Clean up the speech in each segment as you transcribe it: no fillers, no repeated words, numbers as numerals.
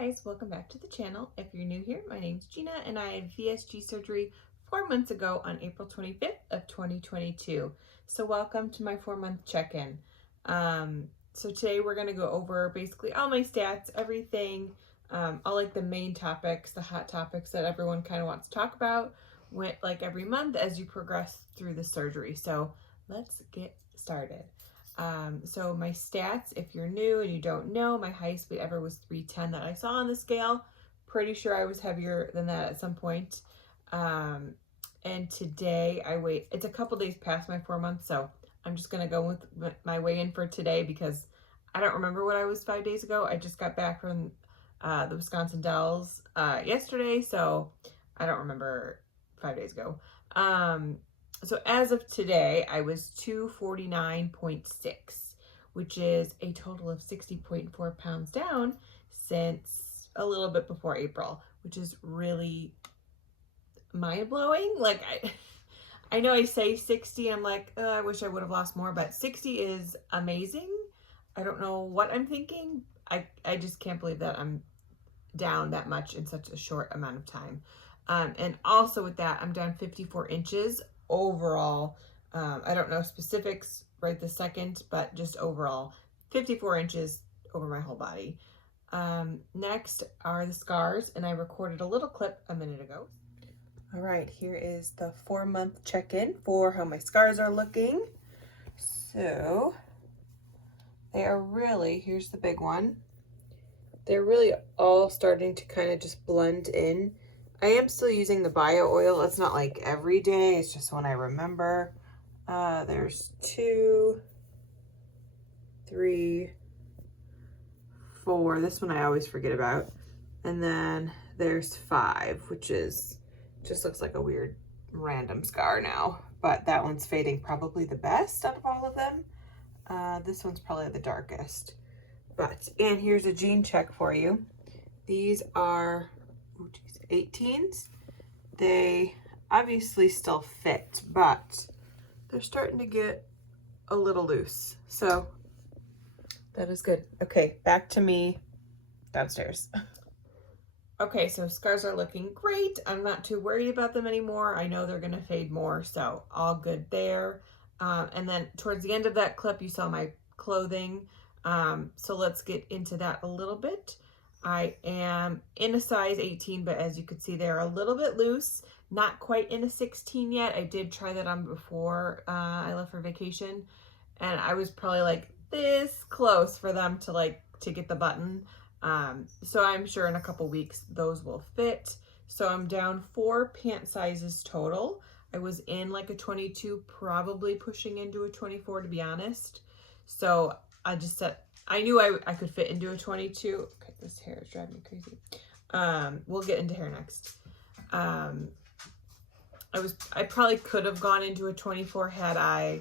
guys, welcome back to the channel. If you're new here, my name's Gina and I had VSG surgery 4 months ago on April 25th of 2022. So welcome to my 4-month check-in. So today we're going to go over basically all my stats, everything, all like the main topics, the hot topics that everyone kind of wants to talk about like every month as you progress through the surgery. So let's get started. So my stats, if you're new and you don't know, my highest weight ever was 310 that I saw on the scale. Pretty sure I was heavier than that at some point. And today it's a couple days past my 4 months, so I'm just going to go with my weigh-in for today because I don't remember what I was 5 days ago. I just got back from the Wisconsin Dells yesterday, so I don't remember 5 days ago. So as of today, I was 249.6, which is a total of 60.4 pounds down since a little bit before April, which is really mind-blowing. Like, I know I say 60, I'm like, I wish I would have lost more, but 60 is amazing. I don't know what I'm thinking. I just can't believe that I'm down that much in such a short amount of time. And also with that, I'm down 54 inches overall. I don't know specifics right this second, but just overall 54 inches over my whole body. Next are the scars, and I recorded a little clip a minute ago. All right, here is the 4-month check-in for how my scars are looking. So they are really, here's the big one. They're really all starting to kind of just blend in. I am still using the bio oil. It's not like every day. It's just when I remember. There's 2, 3, 4. This one I always forget about. And then there's 5, which is just looks like a weird random scar now. But that one's fading probably the best out of all of them. This one's probably the darkest. And here's a jean check for you. These are 18s. They obviously still fit, but they're starting to get a little loose. So that is good. Okay, back to me downstairs. Okay, so scars are looking great. I'm not too worried about them anymore. I know they're gonna fade more, so all good there. And then towards the end of that clip, you saw my clothing. So let's get into that a little bit. I am in a size 18, but as you can see, they're a little bit loose, not quite in a 16 yet. I did try that on before I left for vacation, and I was probably like this close for them to get the button. So I'm sure in a couple weeks those will fit. So I'm down 4 pant sizes total. I was in like a 22, probably pushing into a 24 to be honest. So I just said, I knew I could fit into a 22. Okay, this hair is driving me crazy. We'll get into hair next. I probably could have gone into a 24 had I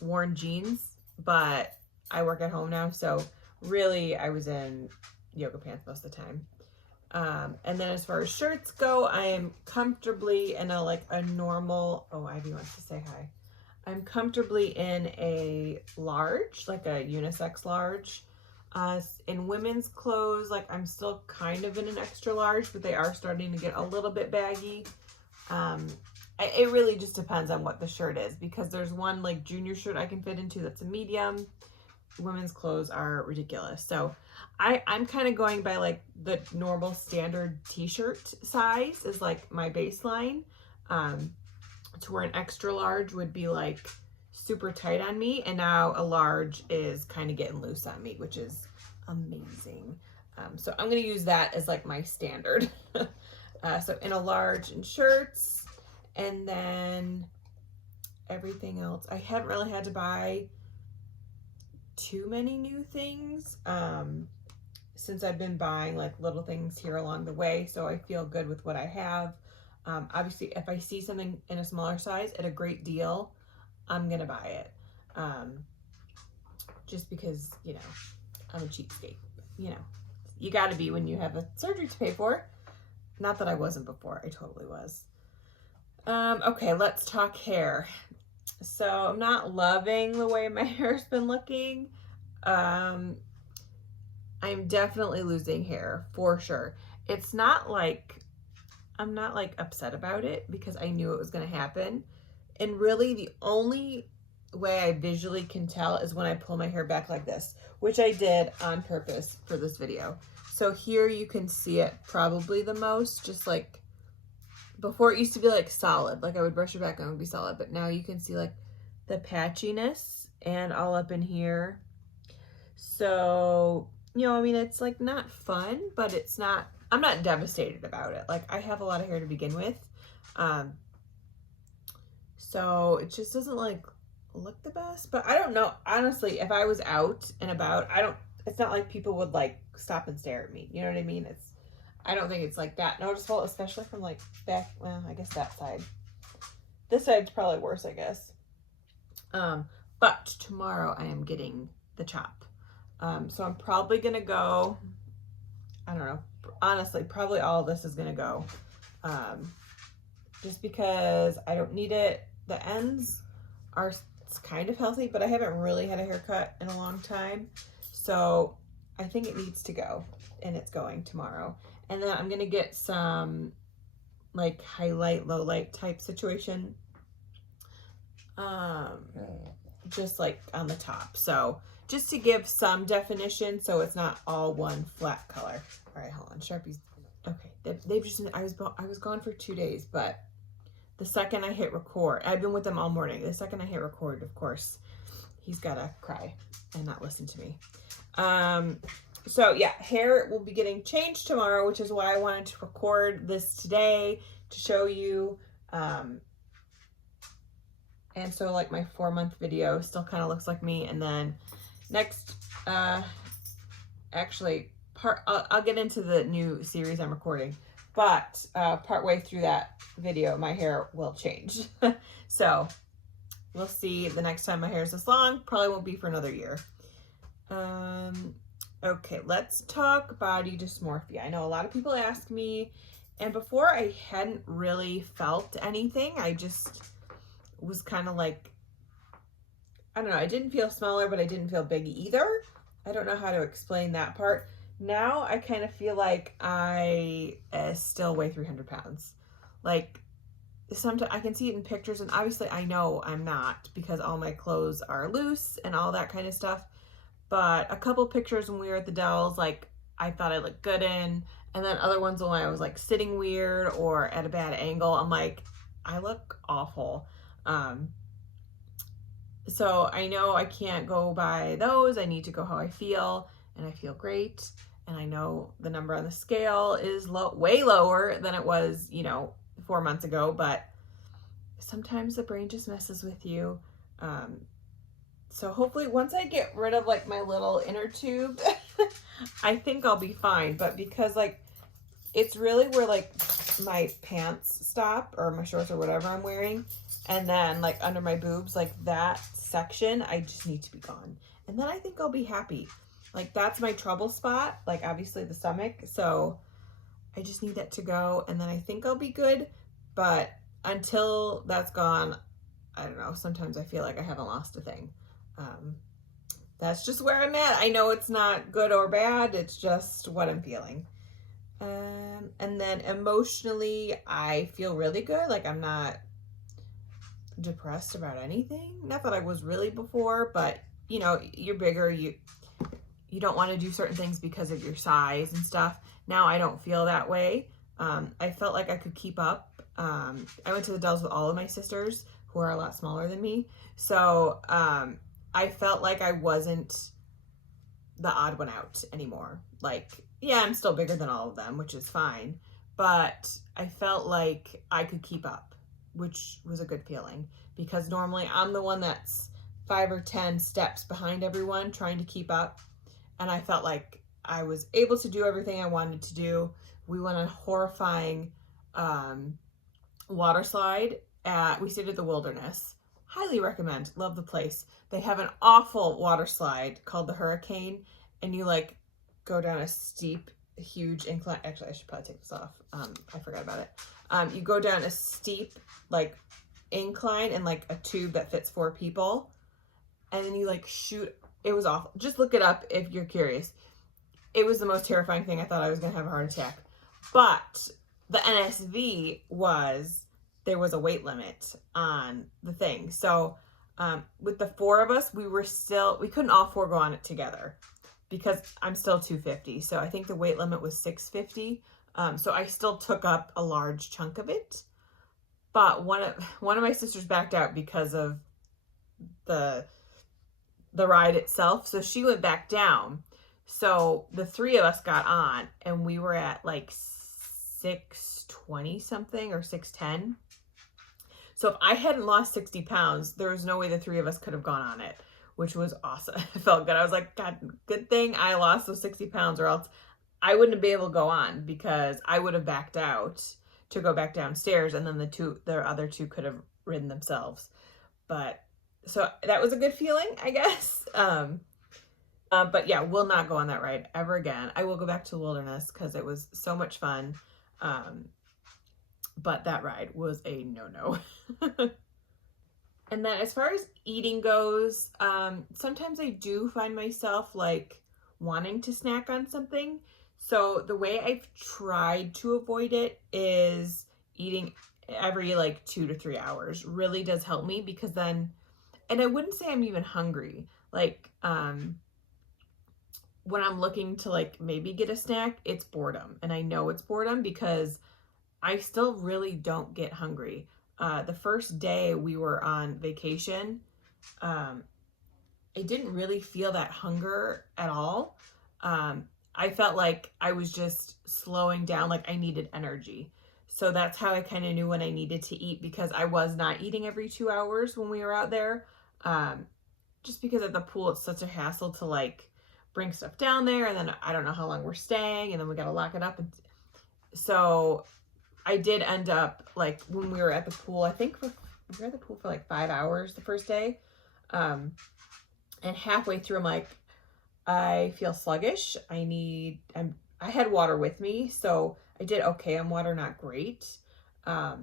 worn jeans, but I work at home now, so really I was in yoga pants most of the time. And then as far as shirts go, I am comfortably in a normal, oh, Ivy wants to say hi. I'm comfortably in a large, like a unisex large. In women's clothes, like I'm still kind of in an extra large, but they are starting to get a little bit baggy. It really just depends on what the shirt is, because there's one like junior shirt I can fit into that's a medium. Women's clothes are ridiculous. So I'm kind of going by like the normal standard t-shirt size is like my baseline. To where an extra large would be like super tight on me, and now a large is kind of getting loose on me, which is amazing. So I'm going to use that as like my standard. So in a large in shirts, and then everything else. I haven't really had to buy too many new things since I've been buying like little things here along the way. So I feel good with what I have. Obviously, if I see something in a smaller size at a great deal, I'm going to buy it. Just because, I'm a cheapskate. You got to be when you have a surgery to pay for. Not that I wasn't before. I totally was. Okay, let's talk hair. So I'm not loving the way my hair's been looking. I'm definitely losing hair for sure. It's not like, I'm not like upset about it because I knew it was going to happen. And really the only way I visually can tell is when I pull my hair back like this, which I did on purpose for this video. So here you can see it probably the most, just like before it used to be like solid, like I would brush it back and it would be solid, but now you can see like the patchiness and all up in here. So, you know, I mean, it's like not fun, but it's not, I'm not devastated about it. Like I have a lot of hair to begin with. So it just doesn't like look the best, but I don't know. Honestly, if I was out and about, it's not like people would like stop and stare at me. You know what I mean? I don't think it's like that noticeable, especially from like back, well, I guess that side. This side's probably worse, I guess. But tomorrow I am getting the chop. So I'm probably gonna go, I don't know, honestly, probably all of this is gonna go. Just because I don't need it. The ends are kind of healthy, but I haven't really had a haircut in a long time. So I think it needs to go, and it's going tomorrow. And then I'm gonna get some like highlight, low light type situation. Just like on the top. So just to give some definition so it's not all one flat color. All right, hold on. Sharpies. Okay, they've just, I was gone for 2 days, but the second I hit record, I've been with them all morning. The second I hit record, of course, he's gotta cry and not listen to me. So yeah, hair will be getting changed tomorrow, which is why I wanted to record this today to show you. And so like my 4-month video still kind of looks like me. And then next, actually I'll get into the new series I'm recording, but partway through that video, my hair will change. So we'll see the next time my hair is this long. Probably won't be for another year. Okay, let's talk body dysmorphia. I know a lot of people ask me, and before I hadn't really felt anything. I just was kind of like, I don't know, I didn't feel smaller, but I didn't feel big either. I don't know how to explain that part. Now I kind of feel like I still weigh 300 pounds. Like sometimes I can see it in pictures, and obviously I know I'm not because all my clothes are loose and all that kind of stuff. But a couple pictures when we were at the Dells, like I thought I looked good in, and then other ones when I was like sitting weird or at a bad angle, I'm like, I look awful. So I know I can't go by those. I need to go how I feel, and I feel great. And I know the number on the scale is way lower than it was, 4 months ago, but sometimes the brain just messes with you. So hopefully once I get rid of like my little inner tube, I think I'll be fine. But because like, it's really where like my pants stop or my shorts or whatever I'm wearing. And then like under my boobs, like that section, I just need to be gone. And then I think I'll be happy. Like that's my trouble spot, like obviously the stomach. So I just need that to go. And then I think I'll be good. But until that's gone, I don't know. Sometimes I feel like I haven't lost a thing. That's just where I'm at. I know it's not good or bad. It's just what I'm feeling. And then emotionally, I feel really good. Like I'm not depressed about anything. Not that I was really before, but you're bigger. You don't want to do certain things because of your size and stuff. Now I don't feel that way. I felt like I could keep up. I went to the Dells with all of my sisters who are a lot smaller than me. So, I felt like I wasn't the odd one out anymore. Like, yeah, I'm still bigger than all of them, which is fine. But I felt like I could keep up, which was a good feeling. Because normally I'm the one that's 5 or 10 steps behind everyone trying to keep up. And I felt like I was able to do everything I wanted to do. We went on a horrifying water slide. We stayed at the Wilderness. Highly recommend. Love the place. They have an awful water slide called the Hurricane, and you like go down a steep, huge incline. Actually, I should probably take this off. I forgot about it. You go down a steep like incline in like a tube that fits 4 people, and then you like shoot. It was awful. Just look it up if you're curious. it was the most terrifying thing. I thought I was going to have a heart attack. But the NSV there was a weight limit on the thing. So with the 4 of us, we couldn't all 4 go on it together because I'm still 250. So I think the weight limit was 650. So I still took up a large chunk of it. But one of my sisters backed out because of the ride itself. So she went back down. So the 3 of us got on and we were at like 620 something or 610. So if I hadn't lost 60 pounds, there was no way the 3 of us could have gone on it, which was awesome. It felt good. I was like, God, good thing I lost those 60 pounds or else I wouldn't have been able to go on because I would have backed out to go back downstairs and then the other 2 could have ridden themselves. But so that was a good feeling, I guess. But yeah, will not go on that ride ever again. I will go back to the wilderness because it was so much fun. But that ride was a no-no. And then as far as eating goes, sometimes I do find myself like wanting to snack on something. So the way I've tried to avoid it is eating every like 2 to 3 hours really does help me because then, and I wouldn't say I'm even hungry. Like, when I'm looking to like maybe get a snack, it's boredom. And I know it's boredom because I still really don't get hungry. The first day we were on vacation, I didn't really feel that hunger at all. I felt like I was just slowing down, like I needed energy. So that's how I kind of knew when I needed to eat because I was not eating every 2 hours when we were out there. Just because at the pool, it's such a hassle to like bring stuff down there and then I don't know how long we're staying and then we got to lock it up. And so I did end up like when we were at the pool, I think we were at the pool for like 5 hours the first day. And halfway through, I'm like, I feel sluggish. I had water with me, so I did okay on water, not great. But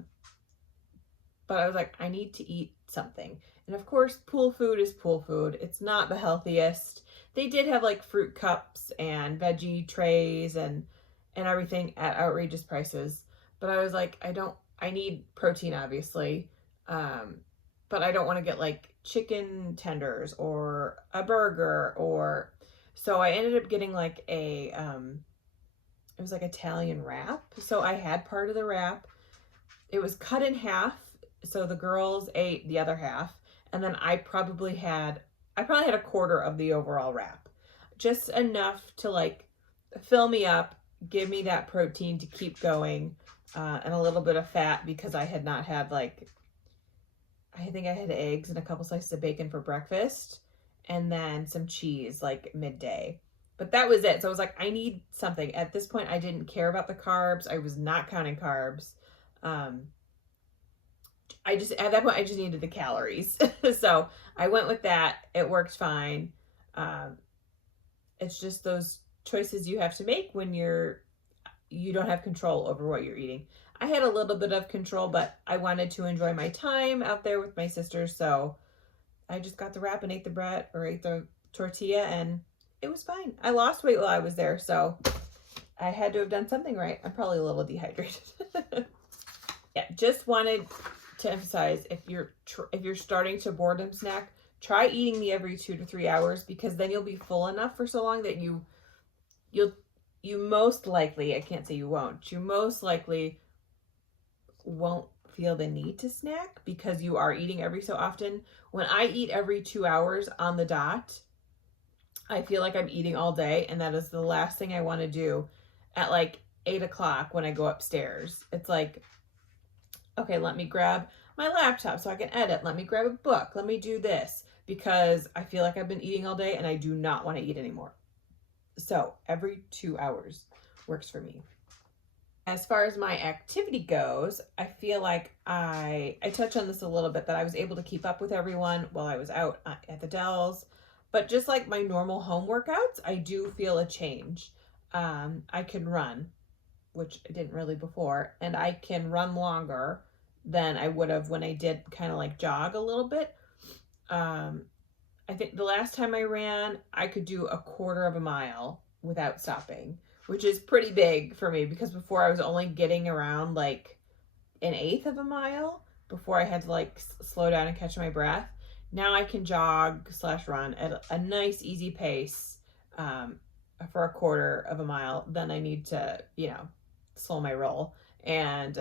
I was like, I need to eat something. And of course, pool food is pool food. It's not the healthiest. They did have like fruit cups and veggie trays and everything at outrageous prices. But I was like, I need protein, obviously. But I don't want to get like chicken tenders or a burger so I ended up getting like it was like Italian wrap. So I had part of the wrap. It was cut in half. So the girls ate the other half. And then I probably had a quarter of the overall wrap. Just enough to like fill me up, give me that protein to keep going, and a little bit of fat because I had not had like, I think I had eggs and a couple slices of bacon for breakfast and then some cheese like midday. But that was it. So I was like, I need something. At this point, I didn't care about the carbs. I was not counting carbs. At that point, I just needed the calories. So I went with that. It worked fine. It's just those choices you have to make when you don't have control over what you're eating. I had a little bit of control, but I wanted to enjoy my time out there with my sisters. So I just got the wrap and ate the bread or ate the tortilla and it was fine. I lost weight while I was there. So I had to have done something right. I'm probably a little dehydrated. Yeah, just wanted to emphasize if you're starting to boredom snack, try eating the every 2 to 3 hours because then you'll be full enough for so long that you most likely, I can't say you won't, you most likely won't feel the need to snack because you are eating every so often. When I eat every 2 hours on the dot, I feel like I'm eating all day and that is the last thing I want to do at like 8 o'clock when I go upstairs. It's like, okay, let me grab my laptop so I can edit. Let me grab a book. Let me do this because I feel like I've been eating all day and I do not want to eat anymore. So every 2 hours works for me. As far as my activity goes, I feel like I touched on this a little bit, that I was able to keep up with everyone while I was out at the Dells. But just like my normal home workouts, I do feel a change. I can run, which I didn't really before, and I can run longer than I would have when I did kind of like jog a little bit. I think the last time I ran, I could do a quarter of a mile without stopping, which is pretty big for me because before I was only getting around like an eighth of a mile before I had to like slow down and catch my breath. Now I can jog / run at a nice easy pace for a quarter of a mile. Then I need to, you know, slow my roll and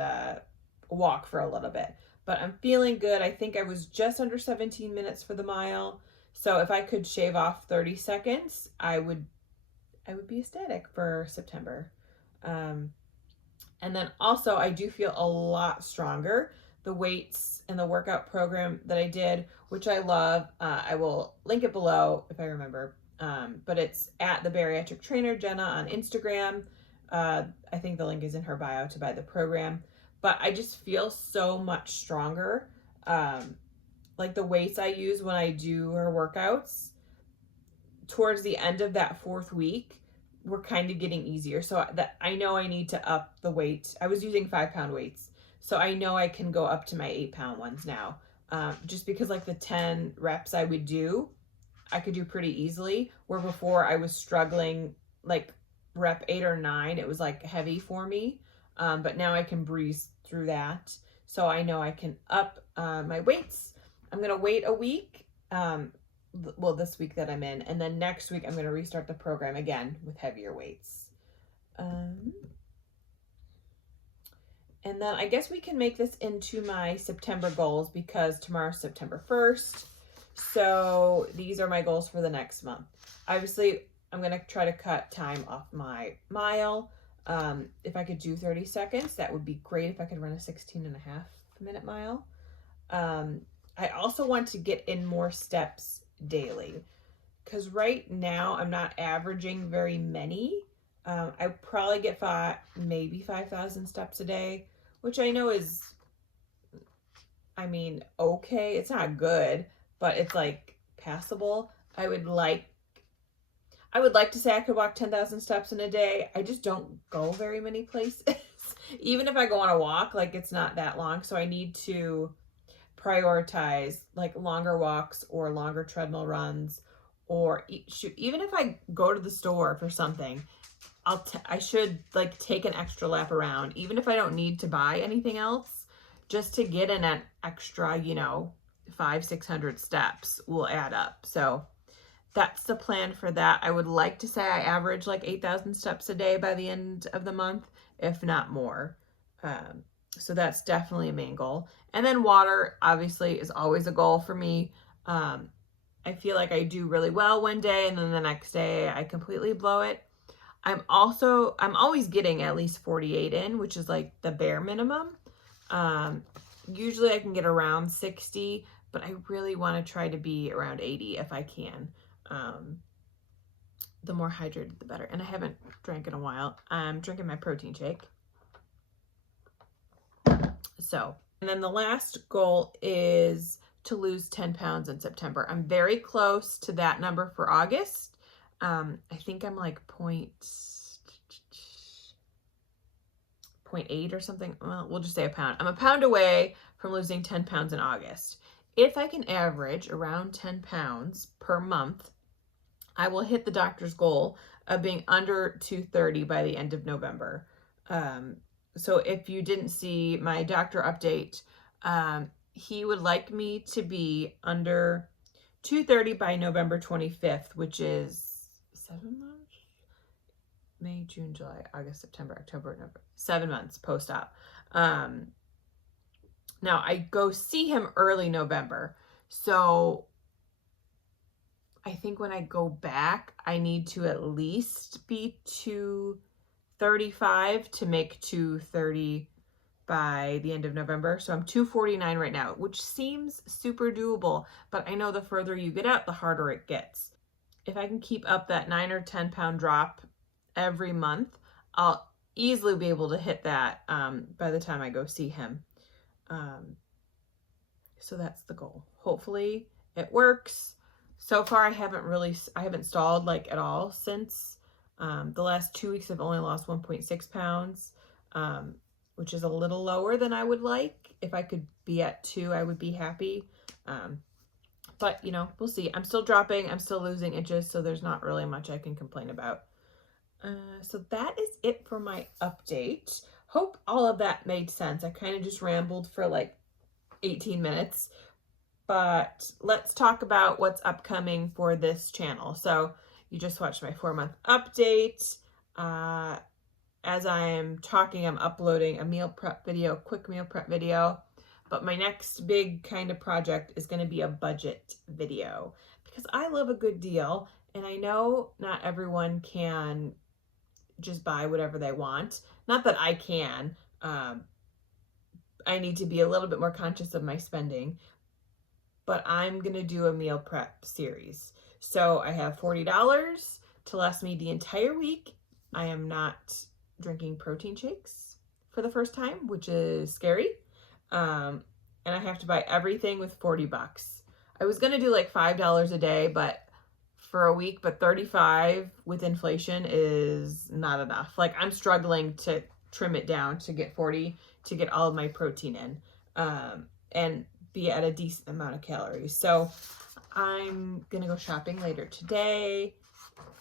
walk for a little bit. But I'm feeling good. I think I was just under 17 minutes for the mile. So if I could shave off 30 seconds, I would be ecstatic for September. And then also I do feel a lot stronger. The weights and the workout program that I did, which I love, I will link it below if I remember. But it's at the Bariatric Trainer Jenna on Instagram. I think the link is in her bio to buy the program. But I just feel so much stronger. Like the weights I use when I do her workouts, towards the end of that 4th week, we're kind of getting easier. So that I know I need to up the weight. I was using 5-pound weights. So I know I can go up to my 8-pound ones now. Just because like the 10 reps I would do, I could do pretty easily. Where before I was struggling, like rep 8 or 9, it was like heavy for me. But now I can breeze through that. So I know I can up my weights. I'm going to wait a week. Well, this week that I'm in, and then next week I'm going to restart the program again with heavier weights. And then I guess we can make this into my September goals because tomorrow's September 1st. So these are my goals for the next month. Obviously, I'm going to try to cut time off my mile. If I could do 30 seconds, that would be great. If I could run a 16.5-minute mile. I also want to get in more steps daily, because right now I'm not averaging very many. I probably get maybe 5,000 steps a day, which I know is, I mean, okay. It's not good, but it's like passable. I would like to say I could walk 10,000 steps in a day. I just don't go very many places. Even if I go on a walk, like it's not that long. So I need to prioritize like longer walks or longer treadmill runs, or even if I go to the store for something, I should like take an extra lap around, even if I don't need to buy anything else, just to get in an extra, you know, 500-600 steps will add up. So that's the plan for that. I would like to say I average like 8,000 steps a day by the end of the month, if not more. So that's definitely a main goal. And then water, obviously, is always a goal for me. I feel like I do really well one day, and then the next day I completely blow it. I'm always getting at least 48 in, which is like the bare minimum. Usually I can get around 60, but I really want to try to be around 80 if I can. The more hydrated, the better. And I haven't drank in a while. I'm drinking my protein shake. So, and then the last goal is to lose 10 pounds in September. I'm very close to that number for August. I think I'm like 0.8 or something. Well, we'll just say a pound. I'm a pound away from losing 10 pounds in August. If I can average around 10 pounds per month, I will hit the doctor's goal of being under 230 by the end of November. So if you didn't see my doctor update, he would like me to be under 230 by November 25th, which is 7 months? May, June, July, August, September, October, November. 7 months post-op. Now, I go see him early November. So I think when I go back, I need to at least be 235 to make 230 by the end of November. So I'm 249 right now, which seems super doable, but I know the further you get out, the harder it gets. If I can keep up that 9 or 10 pound drop every month, I'll easily be able to hit that by the time I go see him. So that's the goal. Hopefully it works. So far, I haven't stalled like at all since. The last 2 weeks I've only lost 1.6 pounds, which is a little lower than I would like. If I could be at 2, I would be happy. But, you know, we'll see. I'm still dropping. I'm still losing inches, so there's not really much I can complain about. So that is it for my update. Hope all of that made sense. I kind of just rambled for like 18 minutes, but let's talk about what's upcoming for this channel. So you just watched my 4-month update. As I am talking, I'm uploading a meal prep video, quick meal prep video, but my next big kind of project is going to be a budget video because I love a good deal, and I know not everyone can just buy whatever they want. Not that I can. I need to be a little bit more conscious of my spending, but I'm going to do a meal prep series. So I have $40 to last me the entire week. I am not drinking protein shakes for the first time, which is scary. And I have to buy everything with 40 bucks. I was going to do like $5 a day, but for a week, but 35 with inflation is not enough. Like, I'm struggling to trim it down to get 40 to get all of my protein in, and be at a decent amount of calories. So I'm gonna go shopping later today.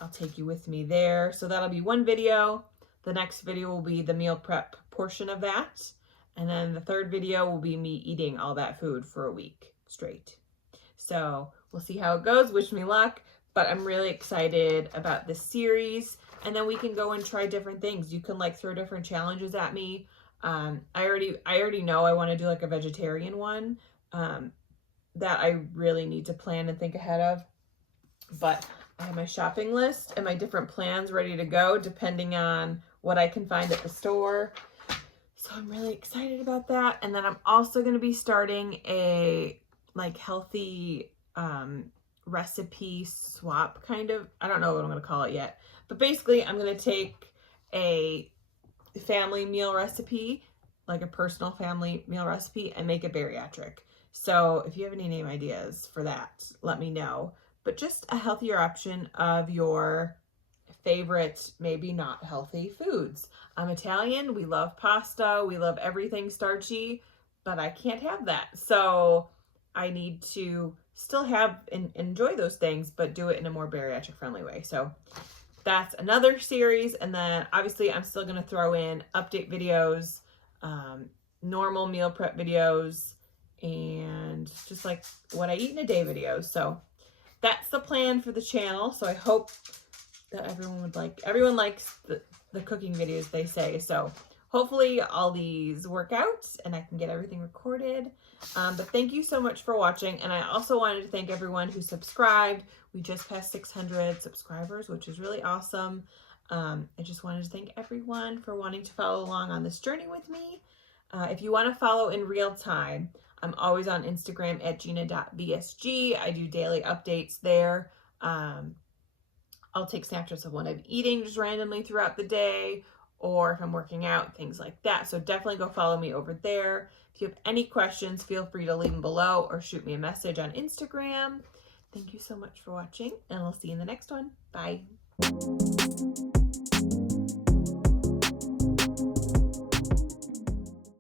I'll take you with me there. So that'll be one video. The next video will be the meal prep portion of that. And then the third video will be me eating all that food for a week straight. So we'll see how it goes. Wish me luck. But I'm really excited about this series. And then we can go and try different things. You can like throw different challenges at me. I already know I want to do like a vegetarian one that I really need to plan and think ahead of. But I have my shopping list and my different plans ready to go depending on what I can find at the store. So I'm really excited about that. And then I'm also going to be starting a like healthy recipe swap kind of. I don't know what I'm going to call it yet. But basically I'm going to take a family meal recipe, like a personal family meal recipe, and make it bariatric. So if you have any name ideas for that, let me know. But just a healthier option of your favorite, maybe not healthy foods. I'm Italian. We love pasta. We love everything starchy, but I can't have that. So I need to still have and enjoy those things, but do it in a more bariatric friendly way. So that's another series. And then obviously I'm still going to throw in update videos, normal meal prep videos, and just like what I eat in a day videos. So that's the plan for the channel. So I hope that everyone likes the cooking videos, they say. So hopefully all these work out and I can get everything recorded. But thank you so much for watching. And I also wanted to thank everyone who subscribed. We just passed 600 subscribers, which is really awesome. I just wanted to thank everyone for wanting to follow along on this journey with me. If you want to follow in real time, I'm always on Instagram at gina.vsg. I do daily updates there. I'll take snapshots of what I'm eating just randomly throughout the day, or if I'm working out, things like that. So definitely go follow me over there. If you have any questions, feel free to leave them below or shoot me a message on Instagram. Thank you so much for watching, and I'll see you in the next one. Bye.